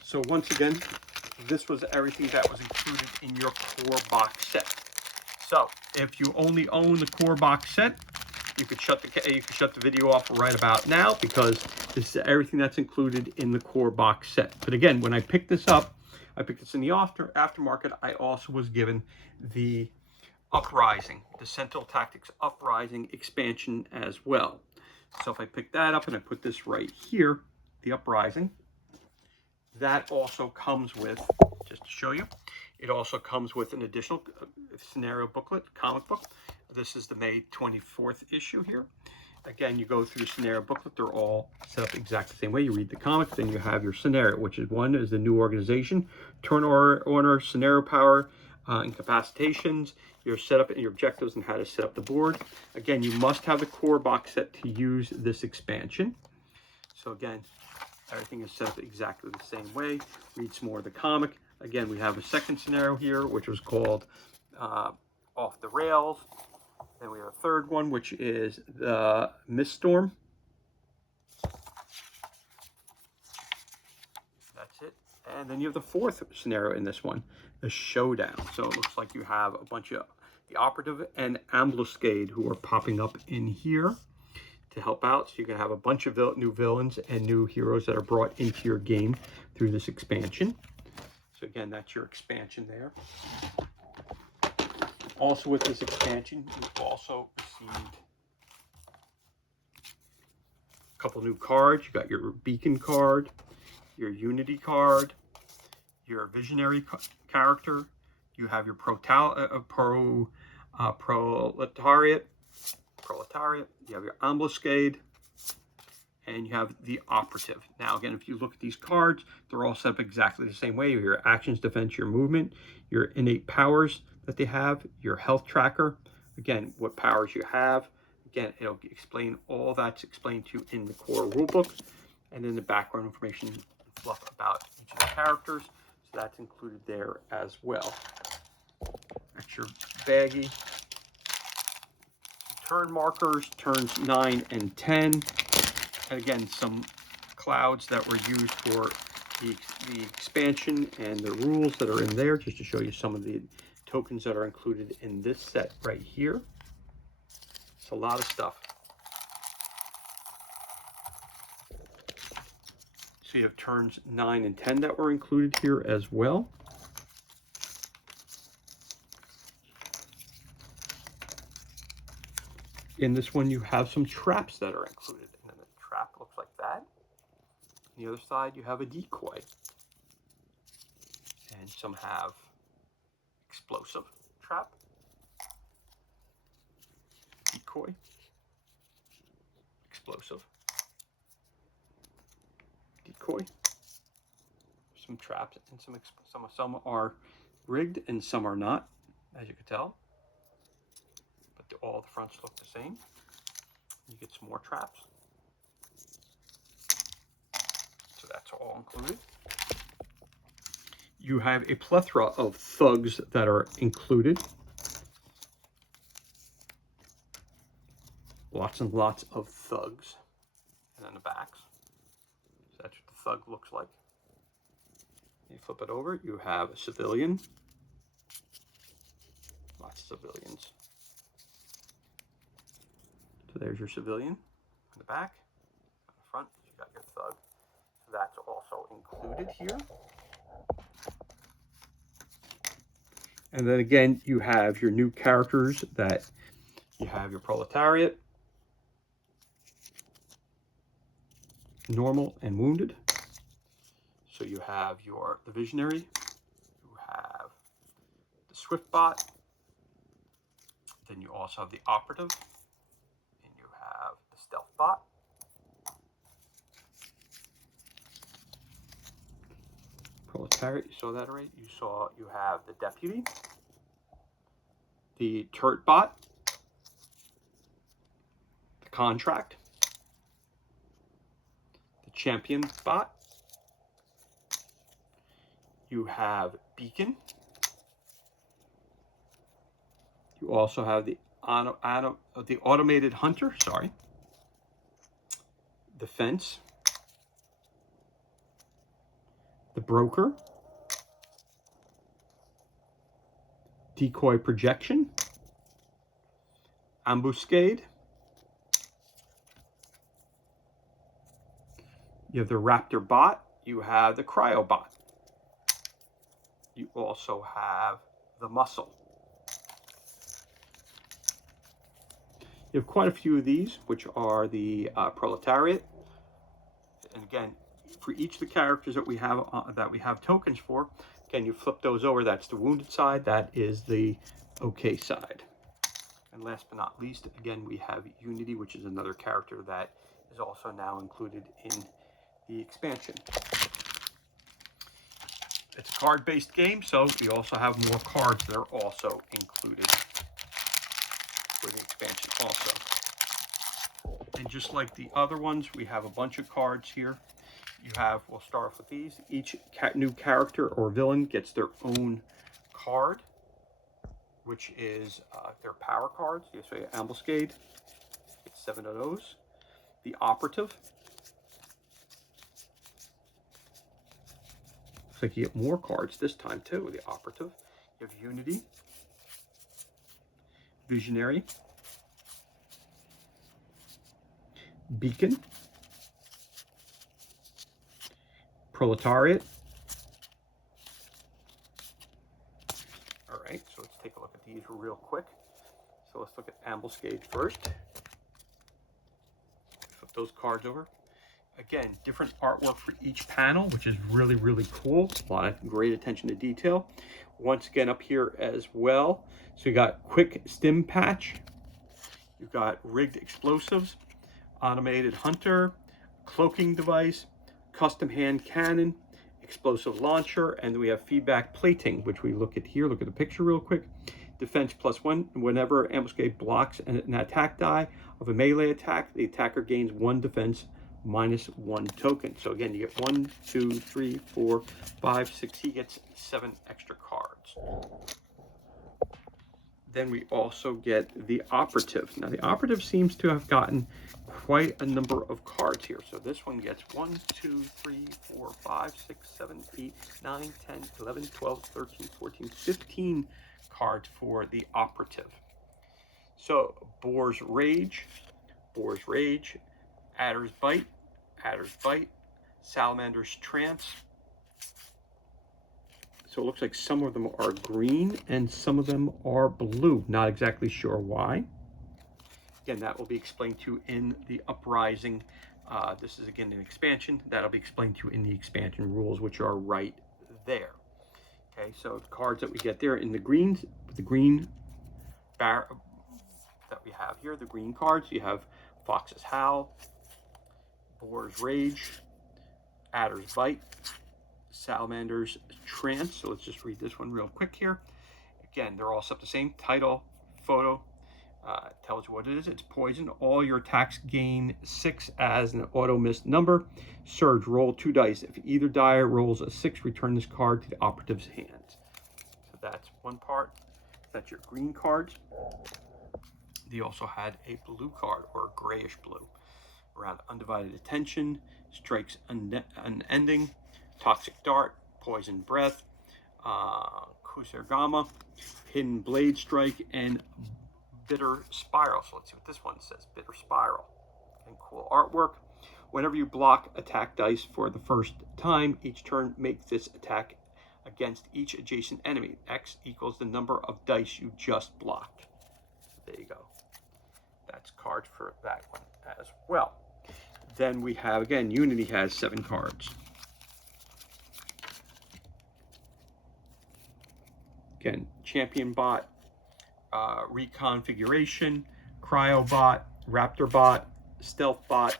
So once again, this was everything that was included in your core box set. So if you only own the core box set, you could shut the video off right about now, because this is everything that's included in the core box set. But again, when I picked this up, I picked this in the aftermarket. I also was given the Uprising, the Sentinel Tactics Uprising expansion as well. So if I pick that up and I put this right here, the Uprising, that also comes with, just to show you, it also comes with an additional scenario booklet, comic book. This is the May 24th issue here. Again, you go through the scenario booklet. They're all set up exactly the same way. You read the comic, then you have your scenario, which is one is the new organization, turn order, scenario power, incapacitations, your setup and your objectives, and how to set up the board. Again, you must have the core box set to use this expansion. So again, everything is set up exactly the same way. Read some more of the comic. Again, we have a second scenario here, which was called Off the Rails. Then we have a third one, which is the Mist Storm. That's it. And then you have the fourth scenario in this one, the Showdown. So it looks like you have a bunch of the Operative and Ambuscade who are popping up in here to help out. So you can have a bunch of new villains and new heroes that are brought into your game through this expansion. So again, that's your expansion there. Also with this expansion, you've also received a couple new cards. You got your Beacon card, your Unity card, your Visionary character. You have your Proletariat. You have your Ambuscade, and you have the Operative. Now, again, if you look at these cards, they're all set up exactly the same way. Your actions, defense, your movement, your innate powers that they have, your health tracker, again, what powers you have. Again, it'll explain all that's explained to you in the core rulebook, and then the background information and fluff about each of the characters. So that's included there as well. That's your baggie. Turn markers, turns 9 and 10. And again, some clouds that were used for the expansion and the rules that are in there, just to show you some of the tokens that are included in this set right here. It's a lot of stuff. So you have turns 9 and 10 that were included here as well. In this one, you have some traps that are included. And then the trap looks like that. On the other side, you have a decoy. And some have explosive trap, decoy, explosive, decoy. Some traps and some are rigged and some are not, as you can tell. But all the fronts look the same. You get some more traps. So that's all included. You have a plethora of thugs that are included. Lots and lots of thugs. And then the backs. So that's what the thug looks like. You flip it over, you have a civilian. Lots of civilians. So there's your civilian in the back. In the front, you got your thug. So that's also included here. And then again, you have your new characters that you have your proletariat, normal and wounded. So you have the visionary, you have the swift bot, then you also have the operative, and you have the stealth bot. Proletariat, you saw that already. You have the deputy, the turret bot, the contract, the champion bot. You have beacon. You also have the automated hunter. Sorry. The fence. The broker. Decoy projection. Ambuscade. You have the raptor bot. You have the cryo bot. You also have the muscle. You have quite a few of these, which are the proletariat. And again, for each of the characters that we have tokens for, again, you flip those over. That's the wounded side. That is the OK side. And last but not least, again, we have Unity, which is another character that is also now included in the expansion. It's a card-based game, so we also have more cards that are also included for the expansion also. And just like the other ones, we have a bunch of cards here. We'll start off with these. Each new character or villain gets their own card, which is their power cards. So you have Ambuscade, it's 7 of those. The Operative. Looks like you get more cards this time too, the Operative. You have Unity, Visionary, Beacon, Proletariat. All right, so let's take a look at these real quick. So let's look at Ambuscade first. Flip those cards over. Again, different artwork for each panel, which is really, really cool. A lot of great attention to detail. Once again, up here as well. So you got quick stim patch. You've got rigged explosives, automated hunter, cloaking device, custom hand cannon, explosive launcher, and we have feedback plating, which we look at here. Look at the picture real quick. Defense +1. Whenever Ambuscade blocks an attack die of a melee attack, the attacker gains 1 defense -1 token. So again, you get 1, 2, 3, 4, 5, 6. He gets 7 extra cards. Then we also get the Operative. Now the Operative seems to have gotten quite a number of cards here. So this one gets 1, 2, 3, 4, 5, 6, 7, 8, 9, 10, 11, 12, 13, 14, 15 cards for the Operative. So Boar's Rage, Adder's Bite, Salamander's Trance. So it looks like some of them are green and some of them are blue. Not exactly sure why. Again, that will be explained to you in the Uprising. This is again an expansion. That'll be explained to you in the expansion rules, which are right there. Okay, so the cards that we get there in the greens, the green bar that we have here, the green cards, you have Fox's Howl, Boar's Rage, Adder's Bite, Salamander's Trance. So let's just read this one real quick here. Again, they're all set the same title, photo, tells you what it is. It's poison. All your attacks gain 6 as an auto missed number. Surge, roll 2 dice. If either die rolls a 6, return this card to the operative's hands. So that's one part. That's your green cards. They also had a blue card, or a grayish blue, around undivided attention, strikes unending, toxic dart, poison breath, Kusarigama, hidden blade strike, and bitter spiral. So let's see what this one says. Bitter spiral. And cool artwork. Whenever you block attack dice for the first time each turn, make this attack against each adjacent enemy. X equals the number of dice you just blocked. There you go. That's cards for that one as well. Then we have, again, Unity has 7 cards. Again, Champion Bot, Reconfiguration, Cryo Bot, Raptor Bot, Stealth Bot,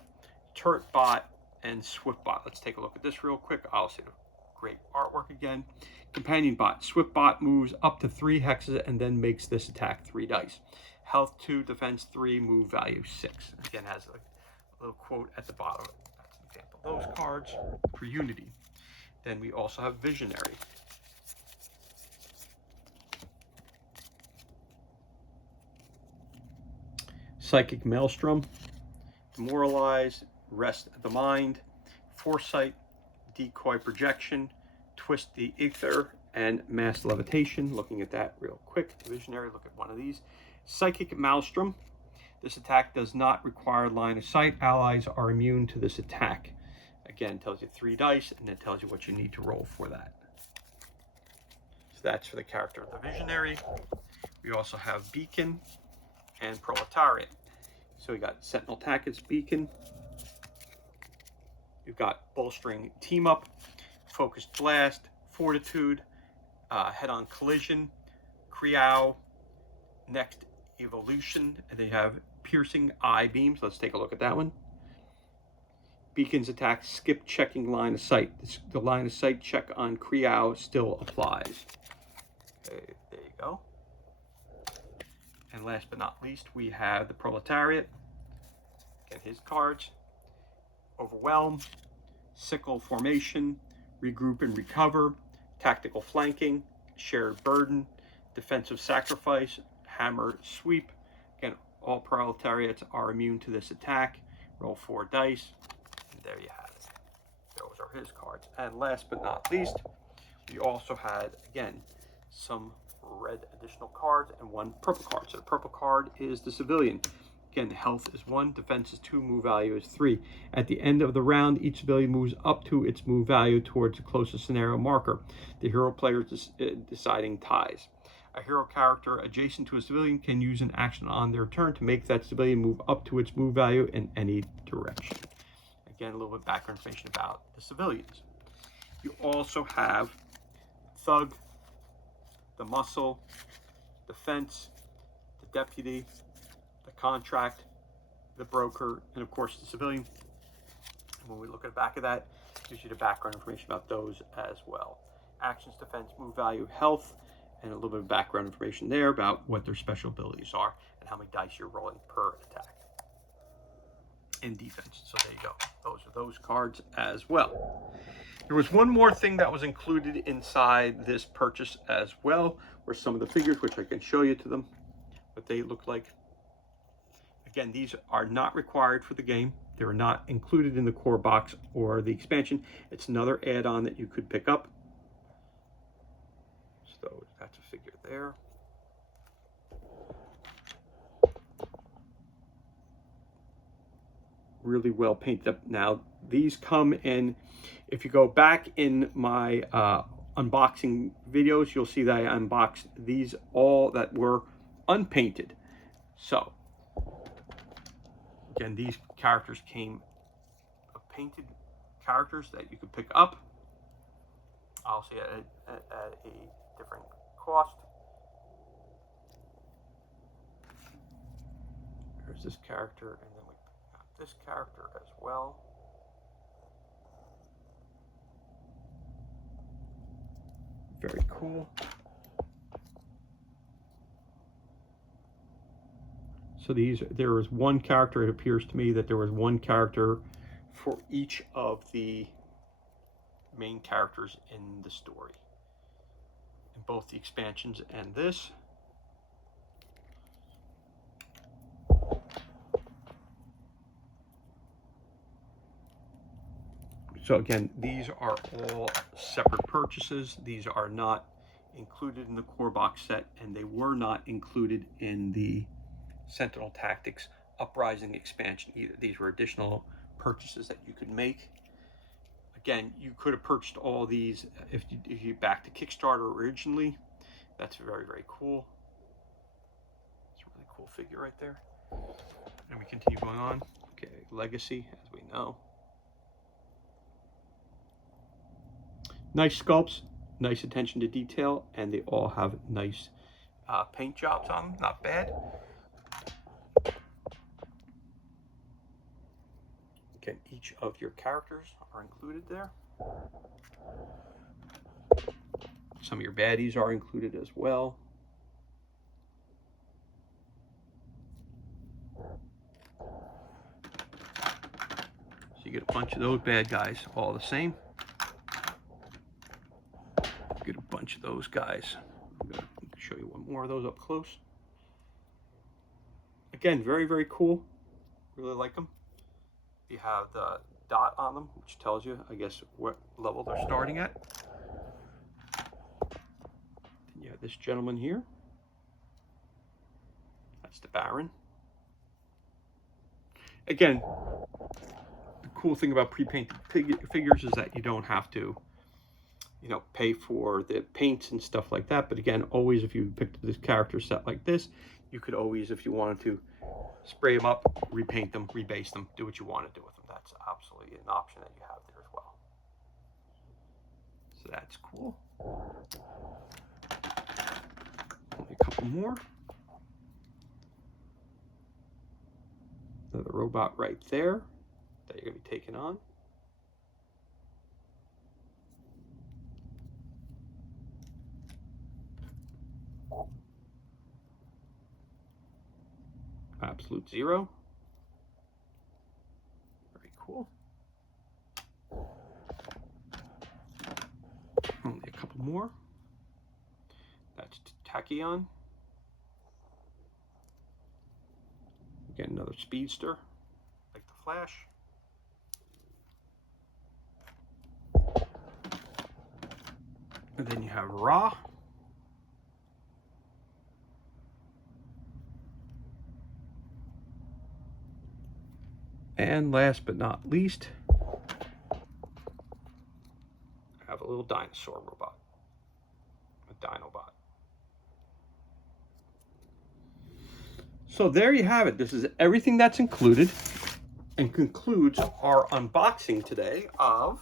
Turret Bot, and Swift Bot. Let's take a look at this real quick. I'll see the great artwork again. Companion Bot, Swift Bot moves up to 3 hexes and then makes this attack 3 dice. Health 2, Defense 3, move value 6. Again, has a little quote at the bottom. That's an example of those cards for Unity. Then we also have Visionary. Psychic Maelstrom, Demoralize, Rest the Mind, Foresight, Decoy Projection, Twist the Ether, and Mass Levitation. Looking at that real quick. Visionary, look at one of these. Psychic Maelstrom. This attack does not require line of sight. Allies are immune to this attack. Again, tells you 3 dice, and it tells you what you need to roll for that. So that's for the character of the Visionary. We also have Beacon and Proletariat. So we got Sentinel Tactics, Beacon. You've got Bolstering Team Up, Focused Blast, Fortitude, Head-On Collision, Kriau, Next Evolution, and they have Piercing Eye Beams. Let's take a look at that one. Beacon's attack, skip checking line of sight. The line of sight check on Kriau still applies. Okay, there you go. And last but not least, we have the Proletariat. Again, his cards. Overwhelm, Sickle Formation, Regroup and Recover, Tactical Flanking, Shared Burden, Defensive Sacrifice, Hammer Sweep. Again, all Proletariats are immune to this attack. Roll 4 dice. And there you have it. Those are his cards. And last but not least, we also had, again, some red additional cards and 1 purple card. So the purple card is the Civilian. Again, health is 1, defense is 2, move value is 3. At the end of the round, each civilian moves up to its move value towards the closest scenario marker. The hero player is deciding ties. A hero character adjacent to a civilian can use an action on their turn to make that civilian move up to its move value in any direction. Again, a little bit of background information about the civilians. You also have Thug, the Muscle, the Fence, the Deputy, the Contract, the Broker, and of course the Civilian. And when we look at the back of that, it gives you the background information about those as well. Actions, defense, move value, health, and a little bit of background information there about what their special abilities are and how many dice you're rolling per attack. And defense. So there you go. Those are those cards as well. There was one more thing that was included inside this purchase as well, were some of the figures, which I can show you to them, what they look like. Again, these are not required for the game. They're not included in the core box or the expansion. It's another add-on that you could pick up. So that's a figure there. Really well painted up. Now, these come in, if you go back in my unboxing videos, you'll see that I unboxed these all that were unpainted. So, again, these characters came painted characters that you could pick up. obviously at a different cost. There's this character, and then we got this character as well. Very cool. So there was one character, it appears to me that there was one character for each of the main characters in the story. In both the expansions and this. So again, these are all separate purchases. These are not included in the core box set, and they were not included in the Sentinel Tactics Uprising expansion either. These were additional purchases that you could make. Again, you could have purchased all these if you backed to Kickstarter originally. That's very, very cool. It's a really cool figure right there. And we continue going on. Okay, Legacy, as we know. Nice sculpts, nice attention to detail, and they all have nice paint jobs on them. Not bad. Again, each of your characters are included there. Some of your baddies are included as well. So you get a bunch of those bad guys all the same. Get a bunch of those guys. I'm going to show you one more of those up close. Again, very, very cool. Really like them. You have the dot on them, which tells you, I guess, what level they're starting at. Then you have this gentleman here. That's the Baron. Again, the cool thing about pre-painted figures is that you don't have to, pay for the paints and stuff like that. But again, always if you picked this character set like this, you could always, if you wanted to, spray them up, repaint them, rebase them, do what you want to do with them. That's absolutely an option that you have there as well. So that's cool. Only a couple more. Another robot right there that you're going to be taking on. Absolute Zero. Very cool. Only a couple more. That's Tachyon. Again, another speedster, like the Flash. And then you have Ra. And last but not least, I have a little dinosaur robot, a Dinobot. So there you have it. This is everything that's included and concludes our unboxing today of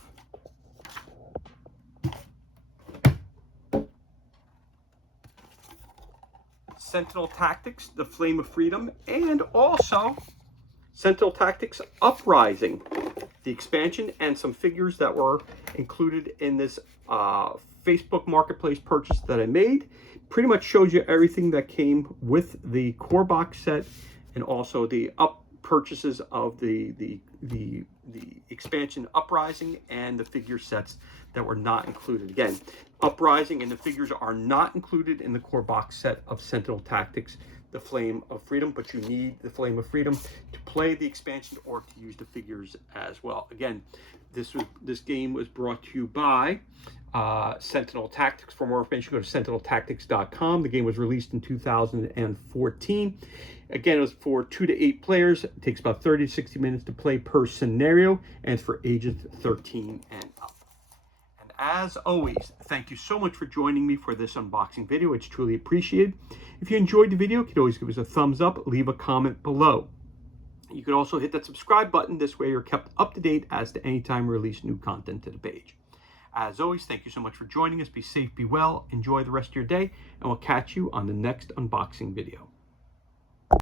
Sentinel Tactics, the Flame of Freedom, and also Sentinel Tactics Uprising, the expansion, and some figures that were included in this Facebook Marketplace purchase that I made. Pretty much shows you everything that came with the core box set, and also the purchases of the expansion Uprising and the figure sets that were not included. Again, Uprising and the figures are not included in the core box set of Sentinel Tactics, the Flame of Freedom, but you need the Flame of Freedom to play the expansion or to use the figures as well. Again, this game was brought to you by Sentinel Tactics. For more information, go to sentineltactics.com. The game was released in 2014. Again, it was for 2 to 8 players. It takes about 30 to 60 minutes to play per scenario, and it's for ages 13 and up. And as always, thank you so much for joining me for this unboxing video. It's truly appreciated. If you enjoyed the video, you can always give us a thumbs up, leave a comment below. You can also hit that subscribe button. This way you're kept up to date as to any time we release new content to the page. As always, thank you so much for joining us. Be safe, be well, enjoy the rest of your day, and we'll catch you on the next unboxing video.